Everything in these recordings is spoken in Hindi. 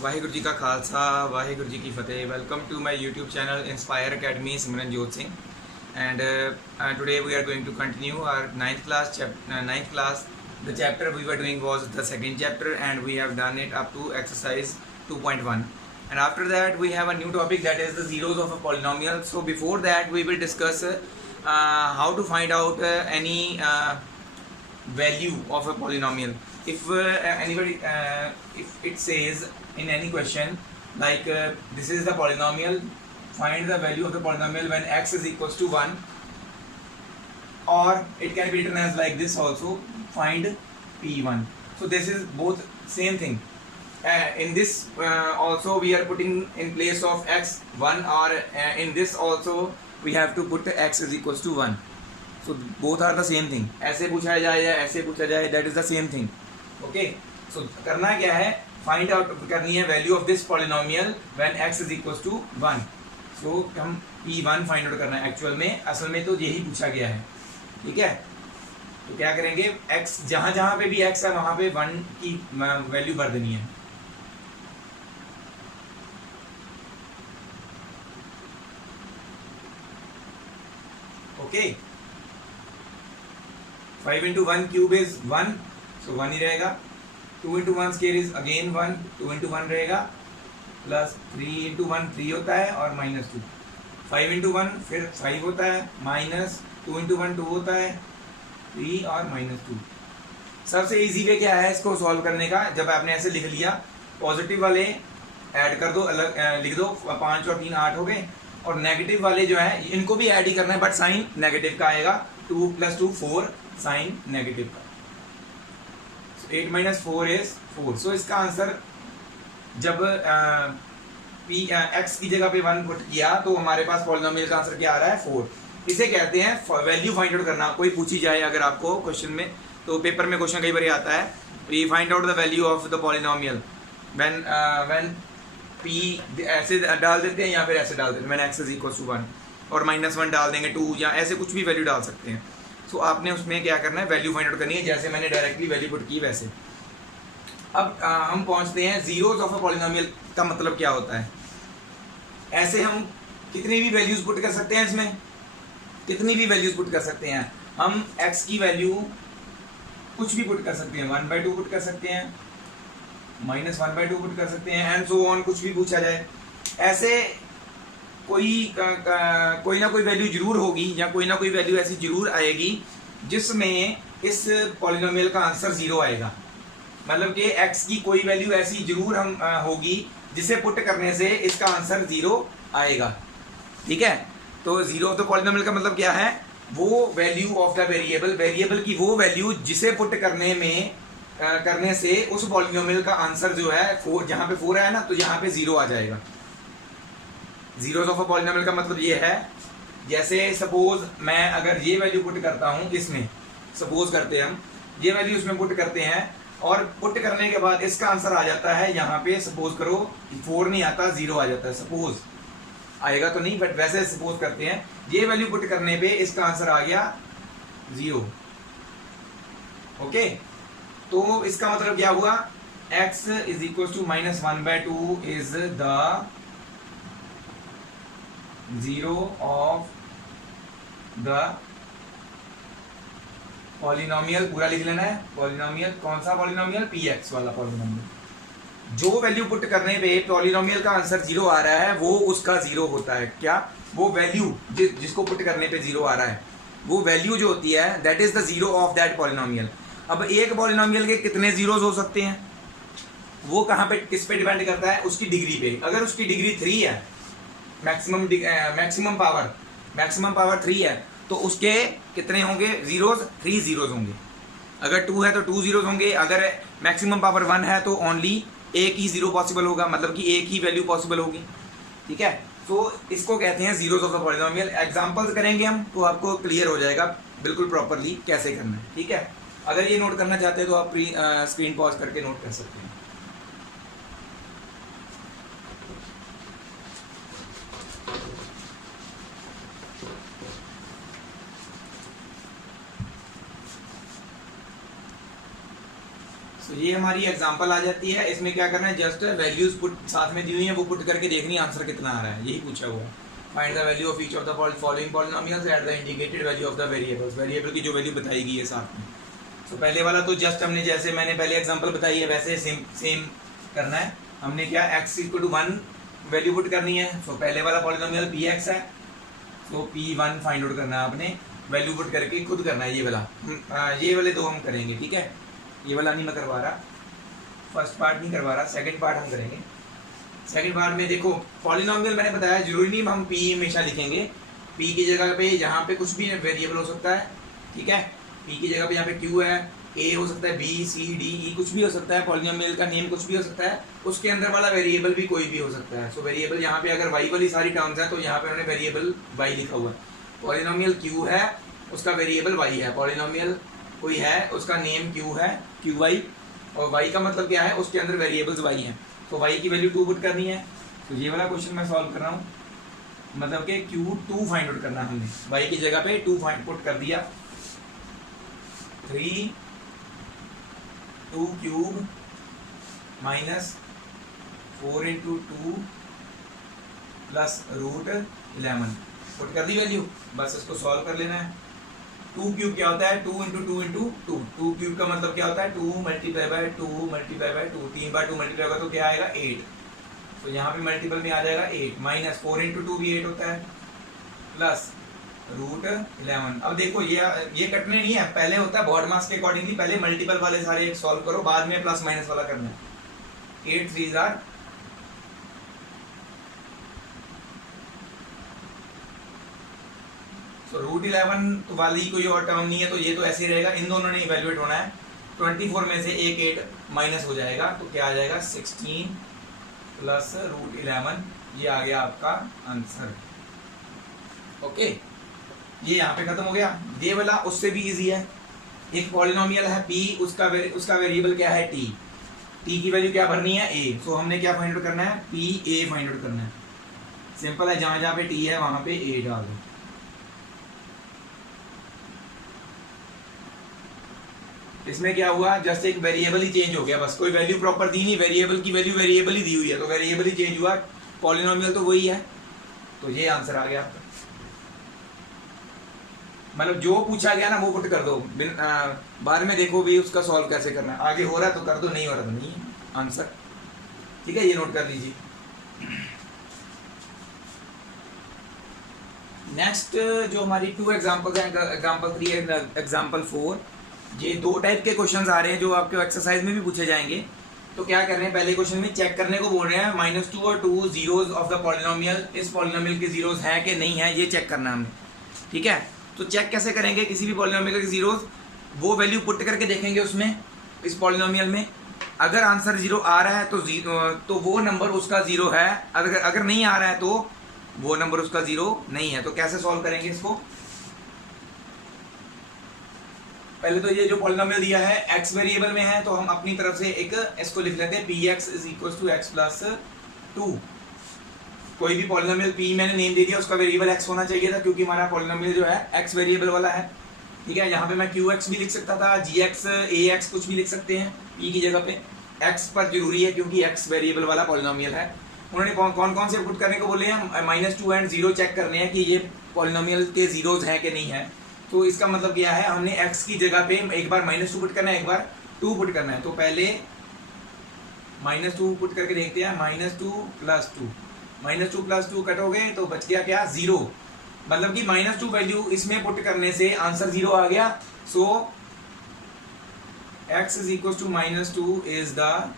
वाहिगुरु जी का खालसा वाहिगुरु जी की Fateh. Welcome to my YouTube channel inspire academy Simranjot Singh and today we are going to continue our ninth class. The chapter we were doing was the second chapter and we have done it up to exercise 2.1, and after that we have a new topic, that is the zeros of a polynomial. So before that we will discuss how to find out any value of a polynomial. If if it says in any question like this is the polynomial, find the value of the polynomial when x is equals to 1, or it can be written as like this also, find p1. So this is both same thing. In this also we are putting in place of x 1, or in this also we have to put x is equals to 1. So both are the same thing. ऐसे पूछा जाए या ऐसे पूछा जाए, that is the same thing. Okay. So करना क्या है, find out करनी है value of this polynomial when x is equals to 1. So हम p1 find out करना है. एक्चुअल में असल में तो यही पूछा गया है. ठीक है. तो क्या करेंगे, x जहां जहां पे भी x है वहां पे 1 की वैल्यू भर देनी है. Okay. 5 into 1 cube is 1, so 1 ही रहेगा. 2 into 1 square is again 1, 2 into 1 रहेगा, प्लस 3 into 1 3 होता है और माइनस 2. 5 into 1 फिर 5 होता है, माइनस 2 into 1 2 होता है, 3 और माइनस 2. सबसे इजी वे क्या है इसको सॉल्व करने का, जब आपने ऐसे लिख लिया, पॉजिटिव वाले ऐड कर दो, अलग लिख दो, 5 और 3 8 हो गए, और नेगेटिव वाले जो है इनको भी ऐड ही करना है, बट साइन नेगेटिव का आएगा. 2 + 2 4, साइन नेगेटिव का. 8 - 4 is 4. सो इसका आंसर जब x की जगह पे 1 पुट किया तो हमारे पास पॉलिनोमियल का आंसर क्या आ रहा है, 4. इसे कहते हैं वैल्यू फाइंड आउट करना. कोई पूछी जाए अगर आपको क्वेश्चन में, तो पेपर में क्वेश्चन कई बार आता है, we find out the value of the polynomial when p ऐसे डाल देते हैं या फिर ऐसे डाल देते हैं, when x is equal to 1, और -1 डाल देंगे, 2, या ऐसे कुछ भी वैल्यू डाल सकते हैं. तो आपने उसमें क्या करना है, वैल्यू फाइंड आउट करनी है, जैसे मैंने डायरेक्टली वैल्यू पुट की वैसे. अब हम पहुंचते हैं जीरोस ऑफ अ पॉलिनोमियल का मतलब क्या होता है. ऐसे हम कितनी भी वैल्यूज पुट कर सकते हैं, इसमें कितनी भी वैल्यूज पुट कर सकते हैं. हम x की वैल्यू कुछ भी पुट कर सकते हैं, 1/2 पुट कर सकते हैं, -1/2 पुट कर सकते हैं, एंड सो ऑन. कुछ भी पूछा जाए ऐसे कोई ना कोई वैल्यू जरूर होगी, या कोई ना कोई वैल्यू ऐसी जरूर आएगी जिसमें इस पॉलिनोमियल का आंसर 0 आएगा. मतलब कि x की कोई वैल्यू ऐसी जरूर हम होगी जिसे पुट करने से इसका आंसर 0 आएगा. ठीक है. तो 0 ऑफ द पॉलिनोमियल का मतलब क्या है, वो value of the variable, variable की वो वैल्यू जिसे पुट करने से उस पॉलिनोमियल का आंसर जो है 4, जहां पे 4 है ना, तो यहाँ पे 0 आ जाएगा. जीरोस ऑफ अ पॉलिनोमियल का मतलब ये है, जैसे सपोज मैं अगर ये वैल्यू पुट करता हूँ इसमें, सपोज करते हैं हम ये वैल्यू इसमें पुट करते हैं, और पुट करने के बाद इसका आंसर आ जाता है यहाँ पे, सपोज करो 4 नहीं आता, 0 आ जाता है. सपोज आएगा तो नहीं, बट वैसे सपोज करते हैं ये वैल्यू पुट करने पे इसका आंसर आ गया 0. ओके. तो इसका मतलब क्या हुआ, x is equal to -1/2 is the zero of the polynomial. पूरा लिख लेना है. पॉलिनोमियल कौन सा पॉलिनोमियल, px वाला पॉलिनोमियल. जो वैल्यू पुट करने पे पॉलिनोमियल का आंसर 0 आ रहा है, वो उसका 0 होता है. क्या, वो वैल्यू जिसको पुट करने पे 0 आ रहा है, वो वैल्यू जो होती है, that is the 0 of that polynomial. अब एक पॉलिनोमियल के कितने जीरोस हो सकते हैं, वो कहाँ पे, किस पे डिपेंड करता है, उसकी डिग्री पे. अगर उसकी डिग्री 3 है, मैक्सिमम पावर 3 है, तो उसके कितने होंगे जीरोस, 3 जीरोस होंगे. अगर 2 है तो 2 जीरोस होंगे. अगर मैक्सिमम पावर 1 है तो ओनली एक ही 0 पॉसिबल होगा, मतलब कि एक ही वैल्यू पॉसिबल होगी. ठीक है. तो इसको कहते हैं zeros of the polynomial. Examples करेंगे हम तो आपको क्लियर हो जाएगा बिल्कुल प्रॉपरली कैसे करना है. ठीक है. अगर ये नोट करना चाहते हैं तो आप स्क्रीन पॉज करके नोट कर सकते हैं. तो ये हमारी एग्जांपल आ जाती है। इसमें क्या करना है, जस्ट वैल्यूज पुट साथ में दी हुई हैं, वो पुट करके देखनी आंसर कितना आ रहा है, यही पूछा हुआ है। Find the value of each of the following polynomials at the indicated value of the variables, variable की जो वैल्यू बताई गई है साथ में। तो पहले वाला तो जस्ट हमने जैसे मैंने पहले एग्जांपल बताई है वैसे सेम करना है। हमने क्या x equal to 1 value put करनी है। तो पहले वाला पॉलिनोमियल px है, तो p1 फाइंड आउट करना है आपने, वैल्यू पुट करके खुद करना है। ये वाला ये वाले दो हम करेंगे, ठीक है। ये वाला नहीं मैं करवा रहा, फर्स्ट पार्ट नहीं करवा रहा, सेकंड पार्ट हम करेंगे। सेकंड पार्ट में देखो पॉलिनोमियल मैंने बताया जरूरी नहीं हम p हमेशा लिखेंगे, p की जगह पे यहाँ पे कुछ भी वेरिएबल हो सकता है, ठीक है। p की जगह पे यहाँ पे q है, a हो सकता है, b c d e कुछ भी हो सकता है, पॉलिनोमियल का नेम कुछ भी हो सकता है, उसके अंदर वाला वेरिएबल भी कोई भी हो सकता है। सो वेरिएबल यहाँ पे अगर y वाली सारी टर्म्स है तो यहाँ पे उन्होंने वेरिएबल y लिखा हुआ है। पॉलिनोमियल q है, उसका वेरिएबल y है। पॉलिनोमियल कोई है, उसका नेम q है, qy, और y का मतलब क्या है, उसके अंदर वेरिएबल्स y हैं। तो y की वैल्यू 2 पुट करनी है। तो ये वाला क्वेश्चन मैं सॉल्व कर रहा हूँ, मतलब कि q2 फाइंड आउट करना हमने, y की जगह पे 2 फाइंड पुट कर दिया। 3 2 cube minus 4 into 2 plus root 11 put कर दी वैल्यू, बस इसको सॉल्व कर लेना है। 2 क्यूब क्या होता है, 2 इंटू 2 इंटू 2, 2 क्यूब का मतलब क्या होता है, 2 multiply by 2 multiply by 2, 3 bar 2 multiply होगा तो क्या आएगा 8। तो यहाँ पे मल्टीपल में आ जाएगा 8, माइनस 4 इंटू 2 भी 8 होता है, प्लस रूट 11। अब देखो ये कटने नहीं है, पहले होता है बॉड मास के अकॉर्डिंगली, पहले मल्टीपल वाले सारे एक सॉल्व करो, बाद में प्लस माइनस वाला करना है। 8 3 जार 11 वाली कोई और टर्म नहीं है, तो ये तो ऐसे ही रहेगा, इन दोनों ने इवेल्युएट होना है। 24 में से एक 8 माइनस हो जाएगा, तो क्या आ जाएगा 16 प्लस रूट 11, ये आ गया आपका आंसर। ओके, ये यहाँ पे खत्म हो गया। ये वाला उससे भी इजी है। एक पॉलिनोमियल है p, उसका वेरिएबल क्या है t, t की वैल्यू क्या भरनी है a। सो हमने क्या फाइंड आउट करना है, p a फाइंड आउट करना है। सिंपल है, जहां जहां पे t है वहां पे a डाल दो। इसमें क्या हुआ, जस्ट एक वेरिएबल ही चेंज हो गया, बस कोई वैल्यू प्रॉपर दी नहीं, वेरिएबल की वैल्यू वेरिएबल ही दी हुई है, तो वेरिएबल ही चेंज हुआ, पॉलिनोमियल तो वही है। तो ये आंसर आ गया आपका, मतलब जो पूछा गया ना वो पुट कर दो, बाद में देखो भी उसका सॉल्व कैसे करना है, आगे हो रहा है तो कर दो, नहीं हो रहा तो नहीं आंसर, ठीक है। ये नोट कर लीजिए। नेक्स्ट जो हमारी 2 एग्जांपल्स हैं, एग्जांपल 3 एग्जांपल 4, ये 2 टाइप के क्वेश्चंस आ रहे हैं जो आपके एक्सरसाइज में भी पूछे जाएंगे। तो क्या कर रहे हैं, पहले क्वेश्चन में चेक करने को बोल रहे हैं, -2 और 2 जीरोज ऑफ द पॉलिनोमियल, इस पॉलिनोमियल के जीरोज हैं कि नहीं है, ये चेक करना है हमने, ठीक है। तो चेक कैसे करेंगे, किसी भी पॉलिनोमियल के जीरोज, वो वैल्यू पुट करके देखेंगे उसमें, इस पॉलिनोमियल में। अगर आंसर 0 आ रहा है तो वो नंबर उसका 0 है, अगर नहीं आ रहा है तो वो नंबर उसका 0 नहीं है। तो कैसे सॉल्व करेंगे इसको, पहले तो ये जो पॉलिनोमियल दिया है x वेरिएबल में है, तो हम अपनी तरफ से एक इसको लिख लेते हैं, px is equal to x plus 2। कोई भी पॉलिनोमियल p मैंने नेम दे दिया, उसका वेरिएबल x होना चाहिए था, क्योंकि हमारा पॉलिनोमियल जो है x वेरिएबल वाला है, ठीक है। यहाँ पे मैं qx भी लिख सकता था, gx ax कुछ भी लिख सकते हैं p की जगह पे, x पर जरूरी है क्योंकि x वेरिएबल वाला पॉलिनोमियल है। उन्होंने कौन कौन से पुट करने को बोले हैं, -2 एंड 0 चेक करने हैं कि ये पॉलिनोमियल के जीरोज हैं कि नहीं है। तो इसका मतलब क्या है, हमने x की जगह पे एक बार -2 पुट करना है, एक बार 2 पुट करना है। तो पहले -2 पुट करके देखते हैं, -2 प्लस 2, -2 प्लस 2 कटोगे तो बच गया क्या 0, मतलब कि -2 वैल्यू इसमें पुट करने से आंसर 0 आ गया। So x is equal to -2 is the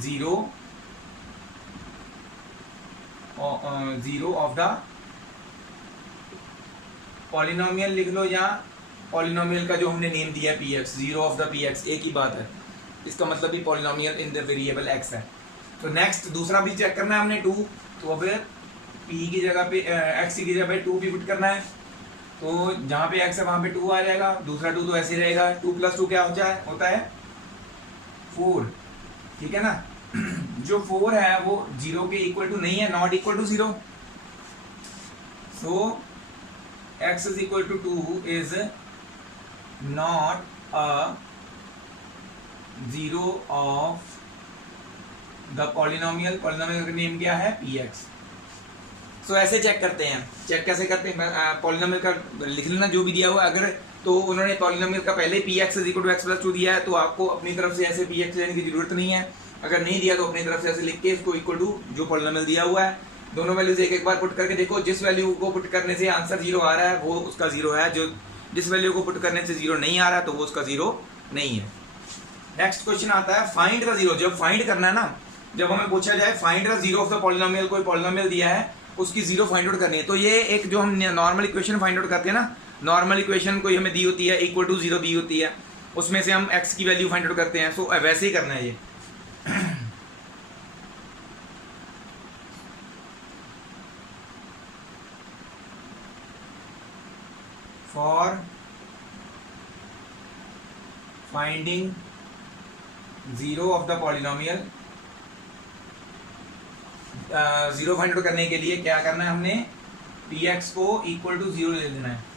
0 of the polynomial, लिख लो, या पॉलिनोमियल का जो हमने नेम दिया है px, 0 ऑफ द px, एक ही बात है, इसका मतलब भी polynomial in the variable x है। तो नेक्स्ट दूसरा भी चेक करना है हमने 2, तो अब p की जगह पे x की जगह पे 2 भी पुट करना है, तो जहाँ पे x है वहाँ पे 2 आ जाएगा, दूसरा 2 तो ऐसे रहेगा, 2 प्लस 2 क्या होता है 4, ठीक है ना। जो 4 है वो 0 के इक्वल टू नहीं है, not equal to 0, so x is equal to 2 is not a zero of the polynomial, polynomial का नेम क्या है पी एक्स। सो ऐसे चेक करते हैं, चेक कैसे करते हैं, पॉलिनोमियल का लिख लेना जो भी दिया हुआ, अगर तो उन्होंने पॉलिनोमियल का पहले p x is equal to x plus two दिया है तो आपको अपनी तरफ से ऐसे पी एक्स लेने की जरूरत नहीं है, अगर नहीं दिया तो अपनी तरफ से ऐसे लिख के इसको इक्वल टू जो पॉलिनोमियल दिया हुआ है दोनों वैल्यूज एक एक बार पुट करके देखो, जिस वैल्यू को पुट करने से आंसर जीरो आ रहा है वो उसका जीरो है, जो जिस वैल्यू को पुट करने से जीरो नहीं आ रहा तो वो उसका जीरो नहीं है। नेक्स्ट क्वेश्चन आता है फाइंड द जीरो। जब फाइंड करना है ना, जब हमें पूछा जाए find the zero of the polynomial, कोई पॉलिनोमियल दिया है उसकी जीरो फाइंड आउट करनी है, तो ये एक जो हम नॉर्मल इक्वेशन फाइंड आउट करते हैं ना, नॉर्मल इक्वेशन कोई हमें दी होती है इक्वल टू जीरो दी होती है, उसमें से हम एक्स की वैल्यू फाइंड आउट करते हैं। सो वैसे ही करना है ये। For finding zero of the polynomial, zero find out करने के लिए क्या करना है, हमने पी एक्स को इक्वल टू जीरो ले लेना है।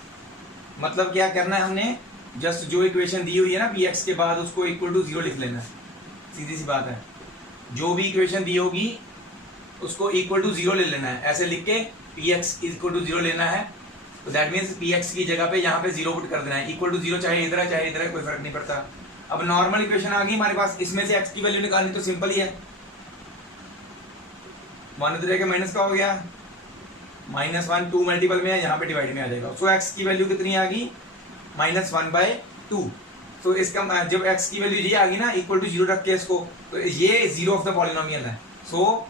मतलब क्या करना है, हमने जस्ट जो इक्वेशन दी हुई है ना पी एक्स के बाद उसको इक्वल टू जीरो लिख लेना है, सीधी सी बात है। जो भी इक्वेशन दी होगी उसको इक्वल टू जीरो ले लेना है, ऐसे लिख के p x equal to zero लेना है। तो दैट मीन्स पी एक्स की जगह पे यहाँ पे जीरो पुट कर देना है, इक्वल टू जीरो चाहे इधर है चाहे इधर है कोई फर्क नहीं पड़ता। अब नॉर्मल इक्वेशन आ गई हमारे पास, इसमें से एक्स की वैल्यू निकालनी तो सिंपल ही है, वन इधर के माइनस का हो गया, -1 2 मल्टीपल में है, यहाँ पे डिवाइड में आ जाएगा। सो एक्स की वैल्यू कितनी आ गई -1/2। तो इसका जब एक्स की वैल्यू ये आ गई ना इक्वल टू जीरो रख के इसको, तो ये जीरो ऑफ द पॉलिनोमियल है। So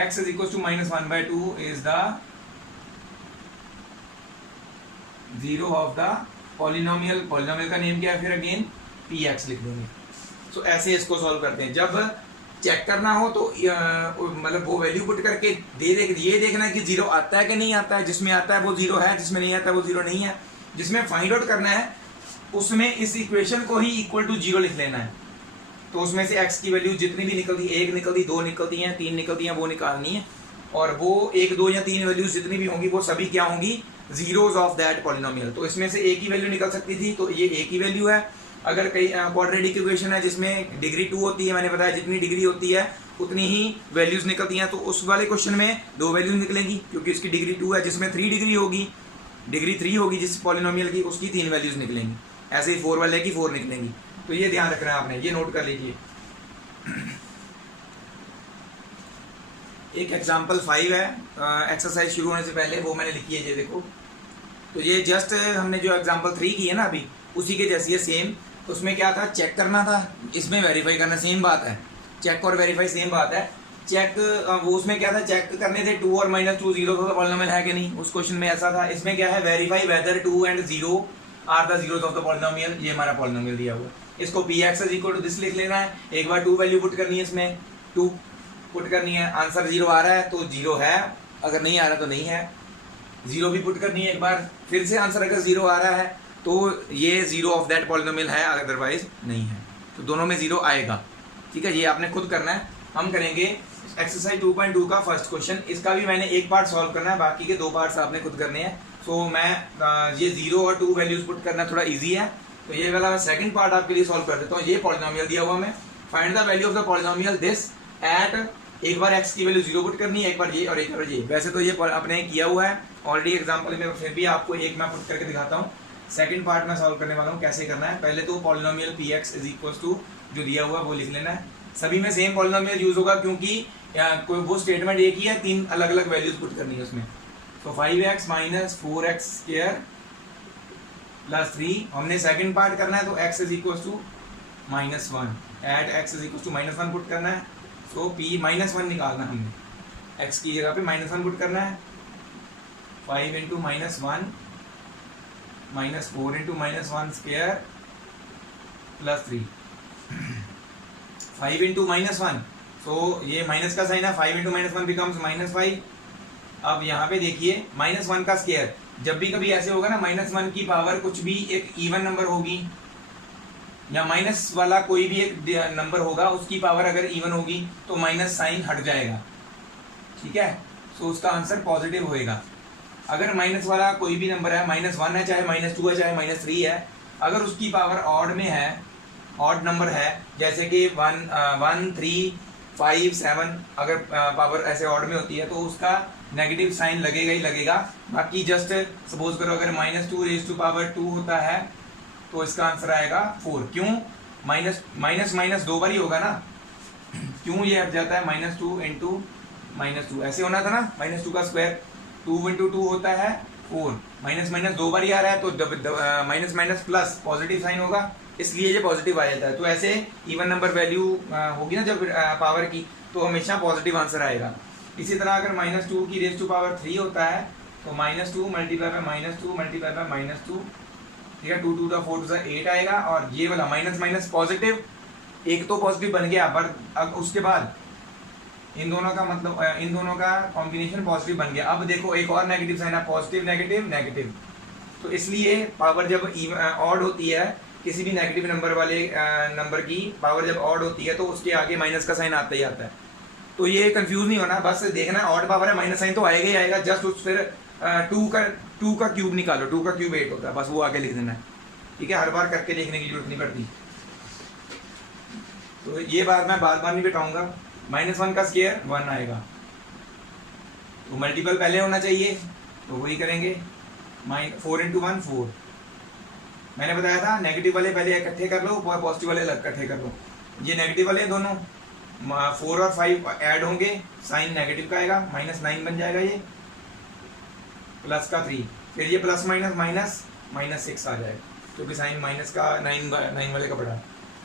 x is equal to -1/2 is the zero of the polynomial. Polynomial का नेम क्या है फिर अगेन पी एक्स लिख देंगे। सो ऐसे इसको सॉल्व करते हैं। जब चेक करना हो तो मतलब वो वैल्यू पुट करके ये देखना है कि जीरो आता है कि नहीं आता है, जिसमें आता है वो जीरो है, जिसमें नहीं आता है वो जीरो नहीं है। जिसमें फाइंड आउट करना है उसमें इस इक्वेशन को ही इक्वल टू जीरो लिख लेना है। तो उसमें से x की वैल्यू जितनी भी निकलती, 1 निकलती, 2 निकलती हैं, 3 निकलती हैं, वो निकालनी है। और वो 1 2 या 3 वैल्यूज जितनी भी होंगी वो सभी क्या होंगी, जीरोज ऑफ दैट पॉलिनोमियल। तो इसमें से एक ही वैल्यू निकल सकती थी, तो ये एक ही वैल्यू है। अगर कई क्वाड्रेटिक इक्वेशन है जिसमें डिग्री 2 होती है, मैंने बताया जितनी डिग्री होती है उतनी ही वैल्यूज निकलती हैं, तो उस वाले क्वेश्चन में 2 वैल्यूज निकलेंगी क्योंकि इसकी डिग्री 2 है। जिसमें 3 डिग्री होगी, डिग्री 3 होगी जिस पॉलिनोमियल की, उसकी 3 वैल्यूज निकलेंगी। ऐसे ही 4 वाले की 4 निकलेंगी। तो ये ध्यान रखना है आपने, ये नोट कर लीजिए। एक एग्जाम्पल 5 है, एक्सरसाइज शुरू होने से पहले वो मैंने लिखी है, ये देखो। तो ये जस्ट हमने जो एग्जाम्पल 3 की है ना अभी, उसी के जैसी है सेम। उसमें क्या था, चेक करना था, इसमें वेरीफाई करना, सेम बात है। चेक और वेरीफाई सेम बात है। चेक वो उसमें क्या था, चेक करने थे 2 और -2 जीरो का पॉलिनोमियल है कि नहीं, उस क्वेश्चन में ऐसा था। इसमें क्या है, verify whether 2 and 0 are the zeros of the polynomial. ये हमारा पॉलिनोमियल दिया हुआ है, इसको p x is equal to this लिख लेना है। एक बार 2 वैल्यू पुट करनी है, इसमें 2 पुट करनी है। आंसर 0 आ रहा है तो 0 है, अगर नहीं आ रहा तो नहीं है। 0 भी पुट करनी है एक बार, फिर से आंसर अगर 0 आ रहा है तो ये जीरो ऑफ दैट पॉलिनोमियल है, अदरवाइज नहीं है। तो दोनों में 0 आएगा, ठीक है। ये आपने खुद करना है। हम करेंगे एक्सरसाइज 2.2 का फर्स्ट क्वेश्चन। इसका भी मैंने एक पार्ट सॉल्व करना है, बाकी के 2 पार्ट्स आपने खुद करने हैं। सो मैं ये 0 और 2 वैल्यूज पुट करना थोड़ा इजी है, तो ये वाला मैं सेकंड पार्ट आपके लिए सॉल्व कर देता हूँ। ये पॉलिनोमियल दिया हुआ, मैं find the value of the polynomial this eight, एक बार x की वैल्यू 0 पुट करनी है, एक बार ये और एक बार ये। वैसे तो ये अपने किया हुआ है ऑलरेडी एग्जाम्पल में, फिर भी आपको एक मैं पुट करके दिखाता हूँ। सेकंड पार्ट में सॉल्व करने वाला हूँ, कैसे करना है। पहले तो polynomial p x is equal to जो दिया हुआ है वो लिख लेना है। सभी में सेम पॉलिनोमियल यूज होगा क्योंकि कोई वो स्टेटमेंट एक ही है, 3 अलग अलग वैल्यूज पुट करनी है उसमें। तो 5x - 4x² + 3 हमने सेकंड पार्ट करना है, तो x is equal to -1 at x is equal to -1 put करना है। तो p -1 निकालना है हमने, x की जगह पे -1 पुट करना है। 5 × -1 - 4 × -1² + 3 5 × -1, तो ये माइनस का साइन है, 5 × -1 बिकम्स -5। अब यहाँ पे देखिए -1 का स्क्वायर, जब भी कभी ऐसे होगा ना, -1 की पावर कुछ भी एक इवन नंबर होगी या माइनस वाला कोई भी एक नंबर होगा, उसकी पावर अगर इवन होगी तो माइनस साइन हट जाएगा, ठीक है। तो उसका आंसर पॉजिटिव होएगा। अगर माइनस वाला कोई भी नंबर है, -1 है चाहे -2 है चाहे -3 है, अगर उसकी पावर ऑड में है, ऑड नंबर है, जैसे कि 1 1 3 5 7, अगर पावर ऐसे ऑड में होती है तो उसका नेगेटिव साइन लगेगा ही लगेगा। बाकी जस्ट सपोज करो अगर -2 रेज़ टू पावर 2 होता है तो इसका आंसर आएगा 4। क्यों? माइनस माइनस माइनस दो बार ही होगा ना, क्यों ये हट जाता है? -2 इंटू -2 ऐसे होना था ना, -2 का स्क्वायर, 2 इंटू 2 होता है 4, माइनस माइनस दो बार ही आ रहा है तो minus minus plus positive sign होगा, इसलिए ये पॉजिटिव आ जाता है। तो ऐसे इवन नंबर वैल्यू होगी ना जब पावर की, तो हमेशा पॉजिटिव आंसर आएगा। इसी तरह अगर -2 की रेज़ टू पावर 3 होता है तो -2 मल्टीप्लाई बाय -2 मल्टीप्लाई बाय -2, ठीक है, 2 2 का 4 2 8 आएगा। और ये वाला माइनस माइनस पॉजिटिव, एक तो पॉजिटिव बन गया, पर अब उसके बाद इन दोनों का मतलब इन दोनों का कॉम्बिनेशन पॉजिटिव बन गया। अब देखो एक और नेगेटिव साइन है, पॉजिटिव नेगेटिव नेगेटिव, तो इसलिए पावर जब ऑड होती है, किसी भी नेगेटिव नंबर वाले नंबर की पावर जब ऑड होती है तो उसके आगे माइनस का साइन आता ही आता है। तो ये कंफ्यूज नहीं होना, बस देखना ऑड पावर है माइनस साइन तो आएगा ही आएगा, जस्ट उस फिर 2 का क्यूब निकालो, 2 का क्यूब 8 होता है, बस वो आगे लिख देना है, ठीक है, हर बार करके देखने की जरूरत नहीं पड़ती। तो ये बार मैं बार बार नहीं बिठाऊंगा। -1 का स्क्वायर 1 आएगा, तो मल्टीपल पहले होना चाहिए, तो वही करेंगे। 4 इंटू 1 4, मैंने बताया था नेगेटिव वाले पहले इकट्ठे कर लो, पॉजिटिव वाले अलग इकट्ठे कर लो। ये नेगेटिव वाले दोनों 4 और 5 ऐड होंगे, साइन नेगेटिव का आएगा, -9 बन जाएगा ये, प्लस का 3, फिर ये प्लस माइनस माइनस -6 आ जाएगा, क्योंकि साइन माइनस का 9 वाले का बड़ा।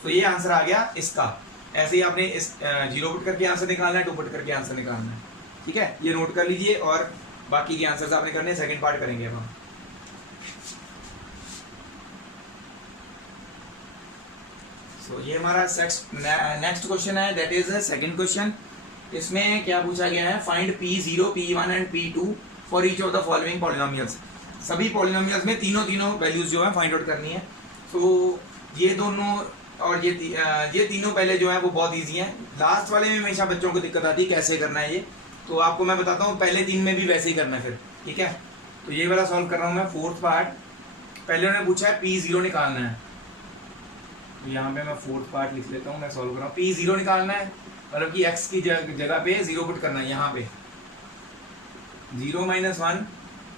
तो ये आंसर आ गया इसका। ऐसे ही आपने इस 0 पुट करके आंसर निकालना है, 2 पुट करके आंसर निकालना है, ठीक है, ये नोट कर लीजिए। और बाकी के आंसर्स आपने करने, सेकंड पार्ट करेंगे अब हम। तो ये हमारा नेक्स्ट क्वेश्चन है, दैट इज सेकंड क्वेश्चन। इसमें क्या पूछा गया है, find P0 P1 and P2 for each of the following polynomials. सभी पॉलिनोमियल्स में तीनों वैल्यूज जो है फाइंड आउट करनी है। तो ये दोनों और ये तीनों पहले जो है वो बहुत इजी है। लास्ट वाले में हमेशा बच्चों को दिक्कत आती है कैसे करना है ये, तो आपको मैं बताता हूँ, पहले 3 में भी वैसे ही करना है फिर, ठीक है। तो ये वाला सॉल्व कर रहा हूँ मैं, फोर्थ पार्ट। पहले उन्होंने पूछा है P0 निकालना है, तो यहाँ पे मैं फोर्थ पार्ट लिख लेता हूँ, मैं सॉल्व कर रहा हूँ। P0 निकालना है, मतलब कि x की जगह पे 0 पुट करना है, यहाँ पे 0 - 1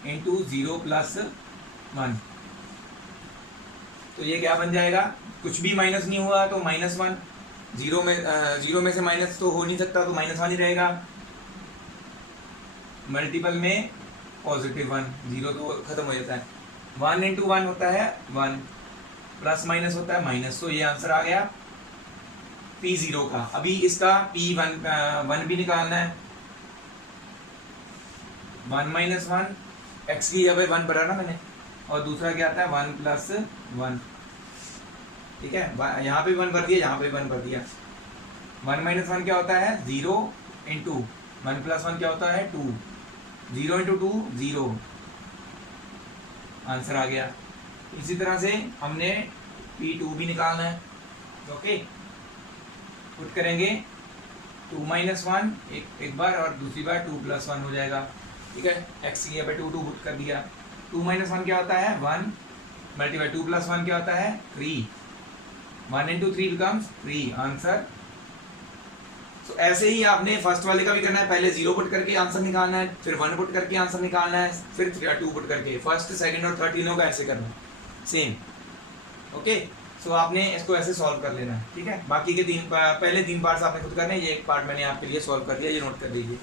इंटू 0 + 1, तो ये क्या बन जाएगा, कुछ भी माइनस नहीं हुआ तो -1, 0 में से माइनस तो हो नहीं सकता, तो -1 ही रहेगा। मल्टीपल में +1, 0 तो खत्म हो जाता है, 1 इंटू 1 होता है 1, प्लस माइनस होता है माइनस, तो ये आंसर आ गया P0 का। अभी इसका P1 भी निकालना है, 1 - 1, x की जगह 1 भरा ना मैंने, और दूसरा क्या आता है 1 + 1, ठीक है, यहाँ पे 1 भर दिया, यहाँ पे 1 भर दिया। 1 - 1 क्या होता है 0 इंटू 1 + 1 क्या होता है 2, 0 इंटू 2 0, आंसर आ गया। इसी तरह से हमने P2 भी निकालना है, ओके, पुट करेंगे 2 - 1 एक बार, और दूसरी बार 2 + 1 हो जाएगा, ठीक है, x की जगह पे 2 पुट कर दिया। 2 - 1 क्या होता है 1, मल्टीप्लाई 2 + 1 क्या होता है 3, 1 इंटू 3 बिकम्स 3, आंसर। तो ऐसे ही आपने फर्स्ट वाले का भी करना है, पहले 0 पुट करके आंसर निकालना है, फिर 1 पुट करके आंसर निकालना है, फिर 2 पुट करके, फर्स्ट सेकंड और थर्ड तीनों का ऐसे करना है सेम, ओके। सो आपने इसको ऐसे सॉल्व कर लेना है, ठीक है। बाकी के पहले 3 पार्ट्स आपने खुद करने, ये एक पार्ट मैंने आपके लिए सॉल्व कर दिया, ये नोट कर लीजिए।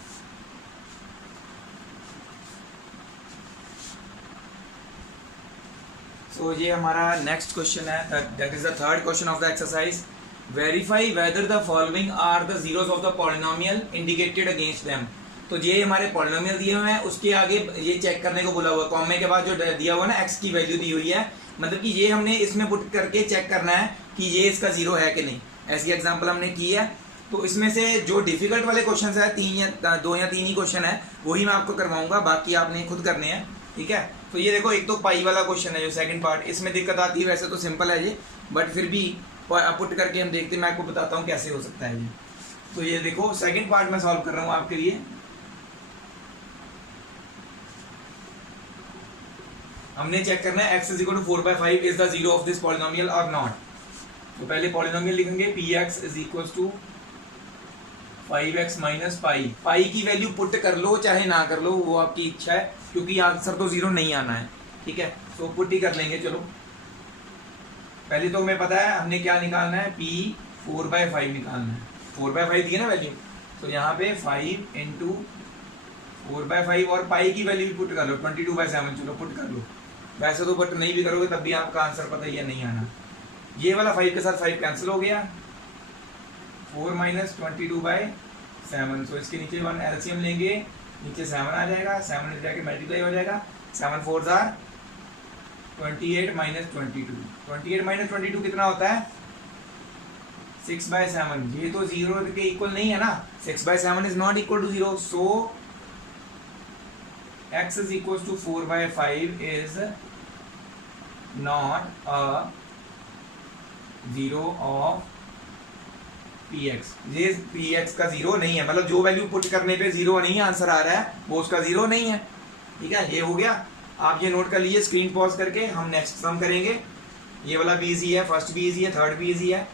सो ये हमारा नेक्स्ट क्वेश्चन है, that is the third question of the exercise. Verify whether the following are the zeros of the polynomial indicated against them. तो ये हमारे पॉलिनोमियल दिए हुए हैं, उसके आगे ये चेक करने को बोला हुआ, कॉमे के बाद जो दिया हुआ ना x की वैल्यू दी हुई है, मतलब कि ये हमने इसमें पुट करके चेक करना है कि ये इसका 0 है कि नहीं। ऐसी एग्जांपल हमने की है। तो इसमें से जो डिफिकल्ट वाले क्वेश्चन है 2 या 3 ही क्वेश्चन है, वही मैं आपको करवाऊंगा, बाकी आपने खुद करने हैं, ठीक है। तो ये देखो, एक तो पाई वाला क्वेश्चन है जो सेकंड पार्ट, इसमें दिक्कत आती है, वैसे तो सिंपल है ये, बट फिर भी पुट करके हम देखते हैं, मैं आपको बताता हूँ कैसे हो सकता है ये। तो ये देखो सेकंड पार्ट में सॉल्व कर रहा हूँ आपके लिए। हमने चेक करना है x is equal to 4/5 is the zero of this polynomial और नॉट। तो पहले पॉलिनोमियल लिखेंगे px is equal to 5x minus pi. Pi की वैल्यू पुट कर लो चाहे ना कर लो, वो आपकी इच्छा है, क्योंकि आंसर तो जीरो नहीं आना है, ठीक है। तो पुट ही कर लेंगे। चलो पहले तो हमें पता है हमने क्या निकालना है, p 4/5 निकालना है। 4/5 दिए ना वैल्यू, तो यहाँ पे 5 इंटू 4/5 और पाई की वैल्यू भी पुट कर लो 22/7। चलो पुट कर लो, वैसे तो बट नहीं भी करोगे तब भी आपका आंसर पता ही है नहीं आना। ये वाला 5 के साथ 5 कैंसिल हो गया, 4 माइनस 22/7। सो इसके नीचे 1 एलसीएम लेंगे, नीचे 7 आ जाएगा, 7 में जाके मल्टीप्लाई हो जाएगा, 7 4 जार 28 माइनस 22। 28 माइनस 22 कितना होता है, 6/7। ये तो 0 के इक्वल नहीं है ना, 6/7 is not equal to 0। So x is equals to 4/5 is not a zero of px। ये px का जीरो नहीं है, मतलब जो वैल्यू पुट करने पे जीरो नहीं आंसर आ रहा है वो उसका जीरो नहीं है, ठीक है। ये हो गया, आप ये नोट कर लीजिए, स्क्रीन पॉज करके हम नेक्स्ट सम करेंगे। ये वाला भी इजी है, फर्स्ट भी इजी है, थर्ड भी इजी है।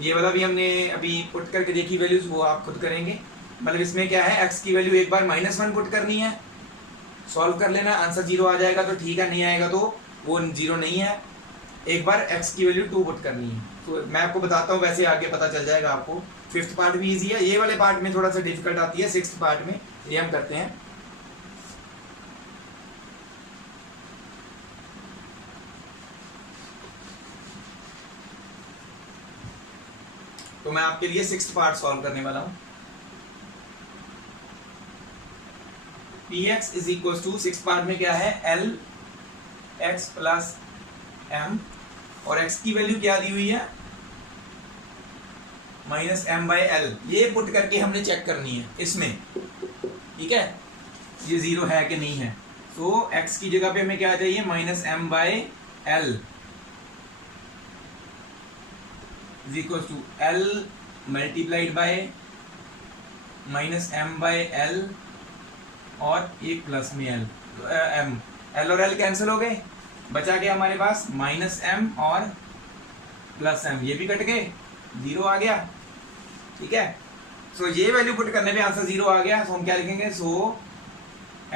ये वाला भी हमने अभी पुट करके देखी वैल्यूज, वो आप खुद करेंगे। मतलब इसमें क्या है, x की वैल्यू एक बार -1 पुट करनी है, सॉल्व कर लेना, आंसर जीरो आ जाएगा तो ठीक है, नहीं आएगा तो वो जीरो नहीं है। एक बार x की वैल्यू 2 पुट करनी है। तो मैं आपको बताता हूँ, वैसे आगे पता चल जाएगा आपको। 5th पार्ट भी इजी है, ये वाले पार्ट में थोड़ा सा डिफिकल्ट आती है, 6th पार्ट में ये हम करते हैं। तो मैं आपके लिए 6th पार्ट सॉल्व करने वाला हूँ। px is equal to 6th part में क्या है, l x प्लस m, और x की वैल्यू क्या दी हुई है, -m/l। ये पुट करके हमने चेक करनी है इसमें, ठीक है, ये जीरो है कि नहीं है। तो x की जगह पे हमें क्या चाहिए, -m/l is equal to l multiplied by -m/l और एक प्लस में l, m, l और l कैंसिल हो गए, बचा गया हमारे पास -m और +m, ये भी कट गए, जीरो आ गया, ठीक है। सो ये वैल्यू पुट करने पे आंसर जीरो आ गया। सो हम क्या लिखेंगे, so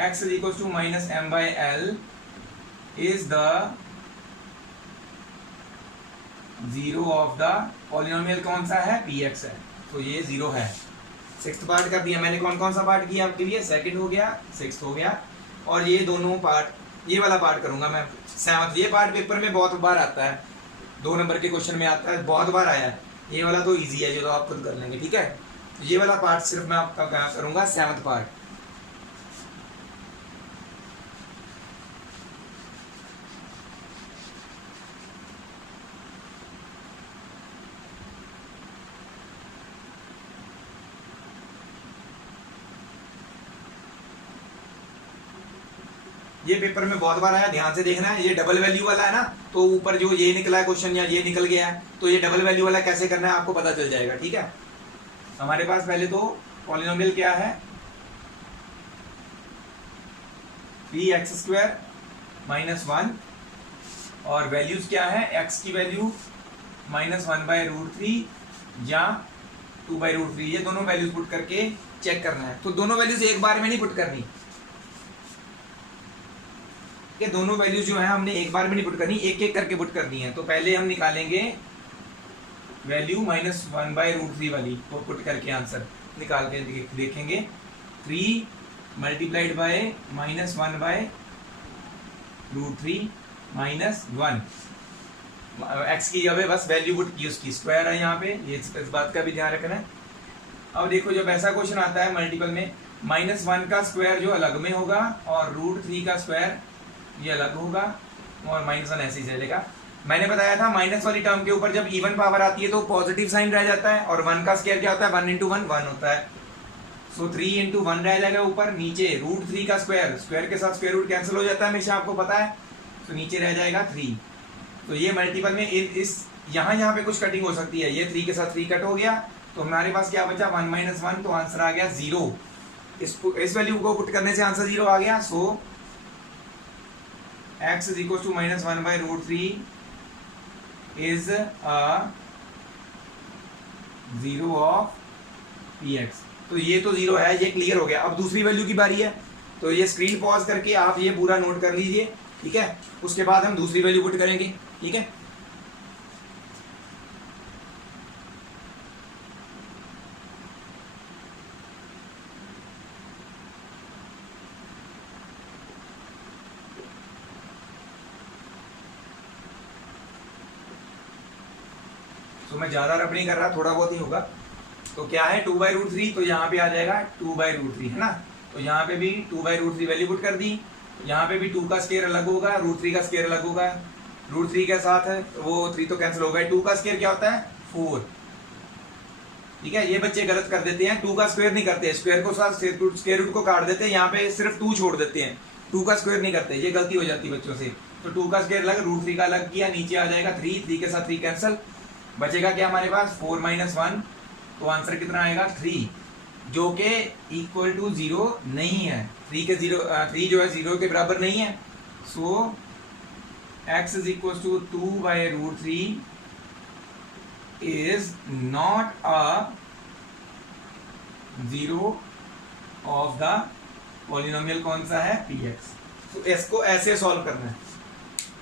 x is equal to -m/l is the zero of the polynomial, कौन सा है, px है। तो ये जीरो है। 6th पार्ट कर दिया मैंने। कौन कौन सा पार्ट किया आपके लिए, 2nd हो गया, 6th हो गया, और ये दोनों पार्ट, ये वाला पार्ट करूंगा मैं 7th। ये पार्ट पेपर में बहुत बार आता है, 2 नंबर के क्वेश्चन में आता है, बहुत बार आया है। ये वाला तो इजी है, जो तो आप खुद कर लेंगे, ठीक है। ये वाला पार्ट सिर्फ मैं आपका क्या करूंगा, 7th पार्ट। ये पेपर में बहुत बार आया, ध्यान से देखना है। ये डबल वैल्यू वाला है ना, तो ऊपर जो ये निकला है क्वेश्चन या ये निकल गया है, तो ये डबल वैल्यू वाला कैसे करना है आपको पता चल जाएगा, ठीक है। हमारे पास पहले तो पॉलिनोमियल क्या है, 3x² -1, और वैल्यूज क्या है, x की वैल्यू -1/√3 या 2/√3, ये दोनों वैल्यूज पुट करके चेक करना है। तो दोनों वैल्यूज एक बार में नहीं पुट करनी, ये दोनों वैल्यूज जो है हमने एक बार में नहीं पुट करनी, एक एक करके पुट करनी है। तो पहले हम निकालेंगे वैल्यू -1/√3 वाली, वो पुट करके आंसर निकाल के देखेंगे। 3 मल्टीप्लाइड बाय -1/√3 -1, x की जगह बस वैल्यू पुट की, उसकी स्क्वायर है यहाँ पे, ये इस बात का भी ध्यान रखना है। अब देखो जब ऐसा क्वेश्चन आता है मल्टीपल में, -1 का स्क्वायर जो अलग में होगा और √3 का स्क्वायर ये अलग होगा, और -1 ऐसे ही चलेगा। मैंने बताया था माइनस वाली टर्म के ऊपर जब इवन पावर आती है तो पॉजिटिव साइन रह जाता है, और 1 का स्क्वायर क्या होता है, 1 × 1 1 होता है। सो 3 × 1 रह जाएगा ऊपर, नीचे √3 का स्क्वायर, स्क्वायर के साथ स्क्वायर रूट कैंसिल हो जाता है हमेशा, आपको पता है। तो नीचे रह जाएगा 3। तो ये मल्टीपल में इस यहाँ पे कुछ कटिंग हो सकती है, ये 3 के साथ 3 कट हो गया, तो हमारे पास क्या बचा, 1 - 1, तो आंसर आ गया 0। इस वैल्यू को पुट करने से आंसर 0 आ गया। So x is equal to minus one by root three is a zero of p x. तो ये तो जीरो है, ये क्लियर हो गया। अब दूसरी वैल्यू की बारी है, तो ये स्क्रीन पॉज करके आप ये पूरा नोट कर लीजिए, ठीक है। उसके बाद हम दूसरी वैल्यू पुट करेंगे, ठीक है। तो मैं ज्यादा रब नहीं कर रहा, थोड़ा बहुत ही होगा। तो क्या है 2/√3, तो यहाँ पे आ जाएगा 2/√3, है ना। तो यहाँ पे भी 2/√3 वैल्यू पुट कर दी। यहाँ पे भी 2 का स्केयर अलग होगा, √3 का स्केयर अलग होगा। √3 के साथ है वो 3 तो कैंसिल हो गए। 2 का स्केयर क्या होता है 4, ठीक है। ये बच्चे गलत कर देते हैं, 2 का स्क्वायर नहीं करते, स्क्वायर को साथ स्क्वायर रूट को काट देते हैं, यहाँ पे सिर्फ 2 छोड़ देते हैं, 2 का स्क्वायर नहीं करते। ये गलती हो जाती है बच्चों से। तो 2 का स्क्वायर अलग, √3 का अलग किया, नीचे आ जाएगा 3, 3 के साथ 3 कैंसिल, बचेगा क्या हमारे पास 4 - 1। तो आंसर कितना आएगा 3, जो कि इक्वल टू 0 नहीं है। 3 जो है 0 के बराबर नहीं है। So x is equal to 2/√3 is not a zero of the polynomial. कौन सा है px। तो इसको ऐसे सॉल्व करना है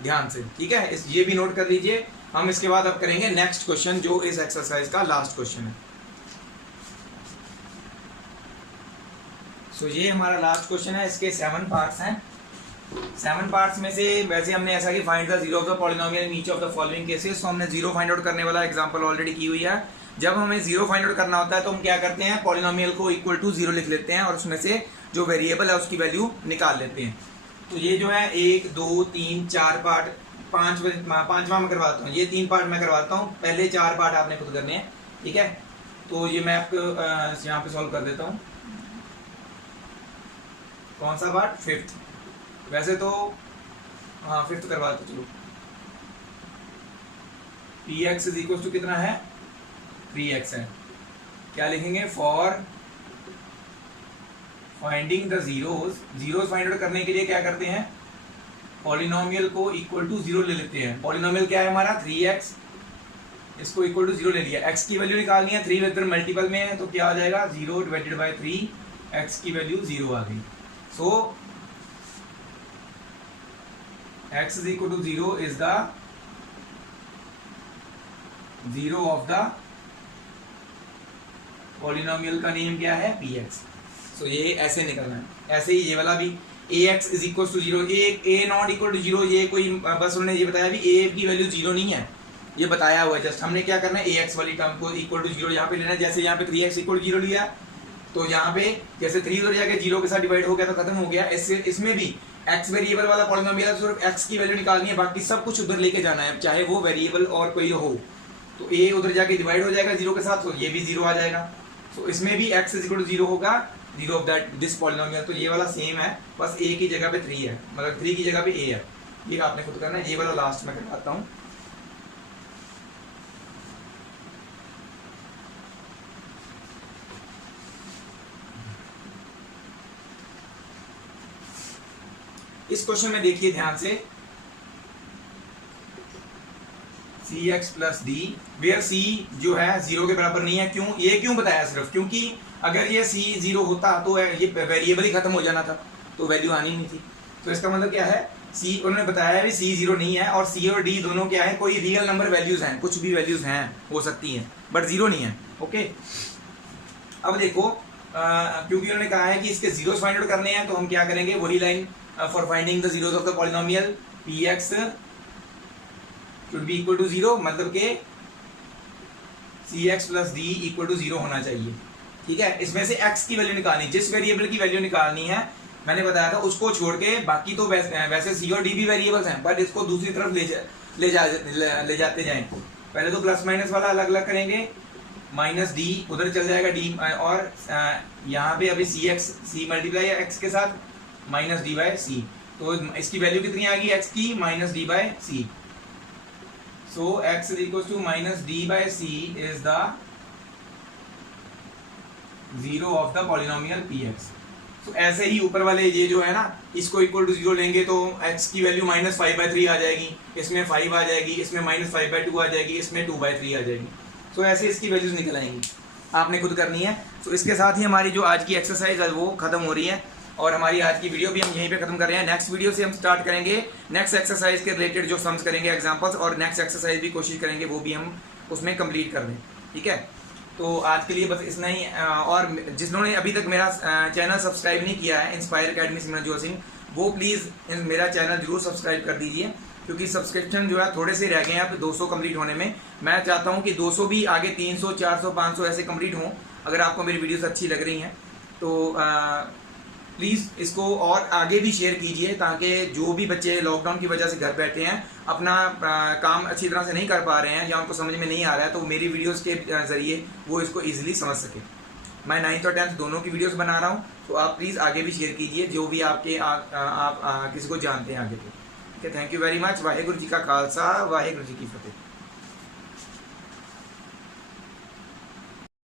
ध्यान से, ठीक है। ये भी नोट कर लीजिए। हम इसके बाद अब करेंगे नेक्स्ट क्वेश्चन, जो इस एक्सरसाइज का लास्ट क्वेश्चन है। सो ये हमारा लास्ट क्वेश्चन है। इसके 7 पार्ट्स हैं। 7 पार्ट्स में से वैसे हमने ऐसा कि find the zero of the polynomial in each of the following cases. तो हमने जीरो फाइंड आउट करने वाला एग्जांपल ऑलरेडी की हुई है। जब हमें जीरो फाइंड आउट करना होता है तो हम क्या करते हैं, पॉलिनोमियल को इक्वल टू 0 लिख लेते हैं और उसमें से जो वेरिएबल है उसकी वैल्यू निकाल लेते हैं। तो ये जो है 1 2 3 4 पार्ट, पांचवा मैं करवाता हूँ। ये 3 पार्ट मैं करवाता हूँ, पहले 4 पार्ट आपने खुद करने हैं, ठीक है। तो ये मैं आपको यहाँ पे सॉल्व कर देता हूँ। कौन सा पार्ट, 5th। वैसे तो हाँ 5th करवाते चलो। px इज इक्वल टू कितना है 3x है। क्या लिखेंगे, for finding the zeros find out करने के लिए क्या करते हैं, पॉलिनोमियल को इक्वल टू 0 ले लेते हैं। पॉलिनोमियल क्या है हमारा 3x, इसको इक्वल टू 0 ले लिया। x की वैल्यू निकालनी है, 3 इधर मल्टीपल में है तो क्या आ जाएगा 0/3, x की वैल्यू 0 आ गई। So x is equal to 0 is the zero of the polynomial का नेम क्या है px। सो ये ऐसे निकलना है। ऐसे ही ये वाला भी ax is equal to 0, a not equal to 0, ये कोई बस उन्होंने ये बताया भी a की वैल्यू 0 नहीं है, ये बताया हुआ है। जस्ट हमने क्या करना है ax वाली टर्म को इक्वल टू 0 यहाँ पे लेना है। जैसे यहाँ पे 3x इक्वल टू 0 लिया, तो यहाँ पे जैसे 3 उधर जाके 0 के साथ डिवाइड हो गया तो खत्म हो गया। इसमें भी x वेरिएबल वाला पॉलिनोमियल है, सिर्फ x की वैल्यू निकालनी है, बाकी सब कुछ उधर लेके जाना है, चाहे वो वेरिएबल और कोई हो। तो a उधर जाके डिवाइड हो जाएगा 0 के साथ, तो ये भी 0 आ जाएगा। तो इसमें भी x इज इक्वल टू 0 होगा, 0 ऑफ दैट दिस पॉलिनोमियल। तो ये वाला सेम है, बस a की जगह पे 3 है, मतलब 3 की जगह पे a है। ये आपने खुद करना है। ये वाला लास्ट में करवाता हूँ। इस क्वेश्चन में देखिए ध्यान से, cx plus d where c जो है 0 के बराबर नहीं है। क्यों, ये क्यों बताया सिर्फ, क्योंकि अगर ये c 0 होता तो ये वेरिएबल ही खत्म हो जाना था, तो वैल्यू आनी नहीं थी। तो इसका मतलब क्या है, c उन्होंने बताया है c 0 नहीं है, और c और d दोनों क्या है, कोई रियल नंबर वैल्यूज हैं, कुछ भी वैल्यूज हैं हो सकती हैं, बट 0 नहीं है। ओके, अब देखो क्योंकि उन्होंने कहा है कि इसके जीरोस फाइंड आउट करने हैं, तो हम क्या करेंगे, वही line for finding the zeros of the polynomial px should be equal to 0, मतलब के cx plus d equal to 0 होना चाहिए। ठीक है, इसमें से x की वैल्यू निकालनी, जिस वेरिएबल की वैल्यू निकालनी है मैंने बताया था उसको छोड़ के, बाकी तो वैसे c और d भी वेरिएबल्स हैं, बट इसको दूसरी तरफ ले जाते जाएं। पहले तो प्लस माइनस वाला अलग अलग करेंगे, माइनस डी उधर चल जाएगा डी, और यहाँ पे अभी c मल्टीप्लाई है x के साथ माइनस डी बाई सी, तो इसकी वैल्यू कितनी आ गई x की, minus d by c. So x is equal to minus d by c is the zero of the polynomial px। तो ऐसे ही ऊपर वाले ये जो है ना, इसको इक्वल टू 0 लेंगे तो x की वैल्यू -5/3 आ जाएगी, इसमें 5 आ जाएगी, इसमें -5/2 आ जाएगी, इसमें 2/3 आ जाएगी। तो ऐसे इसकी वैल्यूज निकल आएंगी, आपने खुद करनी है। तो इसके साथ ही हमारी जो आज की एक्सरसाइज है वो खत्म हो रही है और हमारी आज की वीडियो भी हम यहीं पे खत्म कर रहे हैं। नेक्स्ट वीडियो से हम स्टार्ट करेंगे नेक्स्ट एक्सरसाइज के रिलेटेड जो सम्स करेंगे एग्जांपल्स, और नेक्स्ट एक्सरसाइज भी कोशिश करेंगे वो भी हम उसमें कंप्लीट कर दें, ठीक है। तो आज के लिए बस इतना ही। और जिन्होंने अभी तक मेरा चैनल सब्सक्राइब नहीं किया है इंस्पायर अकेडमी सिमरनजोत सिंह, वो प्लीज़ मेरा चैनल जरूर सब्सक्राइब कर दीजिए, क्योंकि सब्सक्रिप्शन जो है थोड़े से रह गए हैं अब 200 कंप्लीट होने में। मैं चाहता हूं कि 200 भी आगे 300, 400, 500 ऐसे कंप्लीट हों। अगर आपको मेरी वीडियोस अच्छी लग रही हैं तो प्लीज़ इसको और आगे भी शेयर कीजिए, ताकि जो भी बच्चे लॉकडाउन की वजह से घर बैठे हैं, अपना काम अच्छी तरह से नहीं कर पा रहे हैं या उनको समझ में नहीं आ रहा है, तो मेरी वीडियोस के ज़रिए वो इसको ईजिली समझ सके। मैं 9th और 10th दोनों की वीडियोस बना रहा हूँ, तो आप प्लीज़ आगे भी शेयर कीजिए जो भी आपके आप किसी को जानते हैं आगे को। ठीक है, thank you very much. Waheguru ji का खालसा, वाहेगुरु जी की फतेह।